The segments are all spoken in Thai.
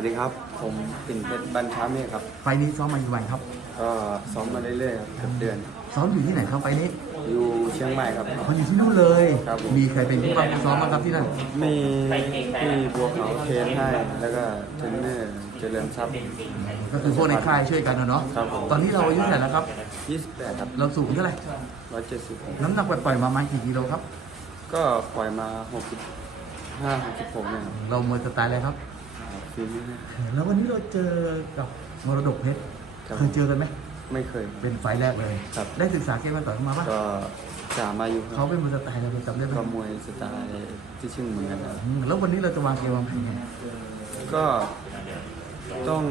วัสดีครับ ผมปิ่นเพชรบัญชาเมฆครับ ไฟล์นี้ซ้อมมากี่วันครับ ก็ซ้อมมาเรื่อยๆครับเกือบเดือน ซ้อมอยู่ที่ไหนครับไฟล์นี้อยู่เชียงใหม่ครับมันอยู่ที่นู่นเลย ครับผม มีใครเป็นผู้บังคับซ้อมบ้างครับที่นั่น มีพี่บัวขาวเทรนให้ แล้วก็เทรนเนอร์เจริญทรัพย์ ก็คือพวกในค่ายช่วยกันนะเนาะ ครับผม ตอนนี้เราอายุเท่าไหร่แล้วครับ 28 ครับเราสูงเท่าไหร่ 170 น้ำหนักปล่อยๆมาประมาณกี่กิโลครับ ก็ปล่อยมา 65 66เนี่ยครับเรามวยสไตล์อะไรครับ ฟีนี้นะแล้ววันนี้เราเจอกับมรดกเพชรครับเคยเจอกันไหมไม่เคย เป็นไฟล์แรกเลย ครับ ได้ศึกษาเกมมาต่อยเข้ามาปะก็จ่ามาอยู่คเขารับเป็นมวยสไตล์เราจำได้ไหมก็มวยสไตล์ที่ชื่อเหมือนกันครับอืมแล้ววันนี้เราจะวางเกมวางแผนไงก็ต้อง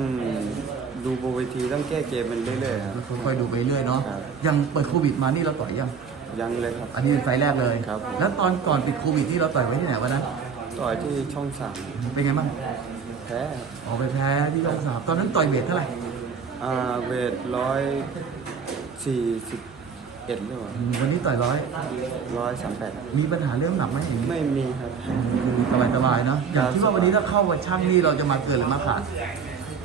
ดูบนเวทีต้องแก้เกมมันเรื่อยๆครับ ค่อยๆดูไปเรื่อยเนาะครับ ยังเปิดโควิดมานี่เราต่อยยังยังเลยครับ อันนี้เป็นไฟล์แรกเลยครับ แล้วตอนก่อนปิดโควิดที่เราต่อยไว้ที่ไหนวันนั้น ต่อยที่ช่องสามเป็นไงบ้างแพ้ออกไปแพ้ที่ช่องสามตอนนั้นต่อยเวทเท่าไหร่อ่าเวทร้อยสี่สิบเอ็ดหรือเปล่าอืมวันนี้ต่อยร้อยร้อยสามแปดมีปัญหาเรื่องหนักไหมเห็นไม่มีครับ สบายสบายๆเนาะอยากครับคิดว่าวันนี้ถ้าเข้าวันช่างนี่เราจะมาเกินหรือมาขาด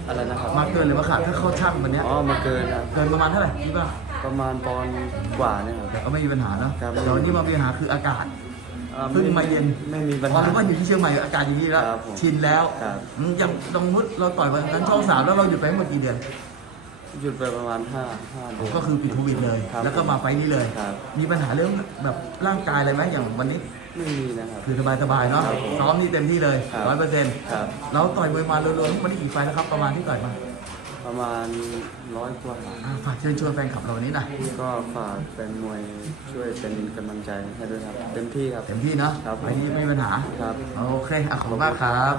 อะไรนะครับมาเกินหรือมาขาดถ้าเข้าช่างวันเนี้ยอ๋อมาเกินครับเกินประมาณเท่าไหร่คิดว่าประมาณปอนด์กว่าเนี่ยครับแต่ก็ไม่มีปัญหาเนาะครับ แต่วันนี้มามีปัญหาคืออากาศอ่า เพิ่งมาเย็นไม่มีปัญพอหารู้ว่าอยู่ที่เชียงใหม่อากาศอย่างนี้แล้วครับผมชินแล้วครับอืมอย่างตรงมุดเราต่อยวันนั้นช่องสามแล้วเราหยุดไปเมื่อกี่เดือนหยุดไปประมาณห้าห้าเดือนก็คือปิดโควิดเลยครับแล้วก็มาไฟล์นี้เลยครับมีปัญหาเรื่องแบบร่างกายอะไรไหมอย่างวันนี้ไม่มีนะครับคือสบายๆเนาะครับผมซ้อมนี่เต็มที่เลยครับร้อยเปอร์เซ็นต์ครับเราต่อยมวยมารวมๆวันนี้กี่ไฟล์แล้วครับประมาณที่ต่อยมา ประมาณร้อยกว่าอ่าฝากเชิญชวนแฟนคลับเราวันนี้หน่อยก็ฝากแฟนมวยช่วยเป็นกำลังใจให้ด้วยครับ เต็มที่ครับ เต็มที่เนาะครับไฟล์นี้ไม่มีปัญหาครับ โอเคอะขอบคุณมากครับ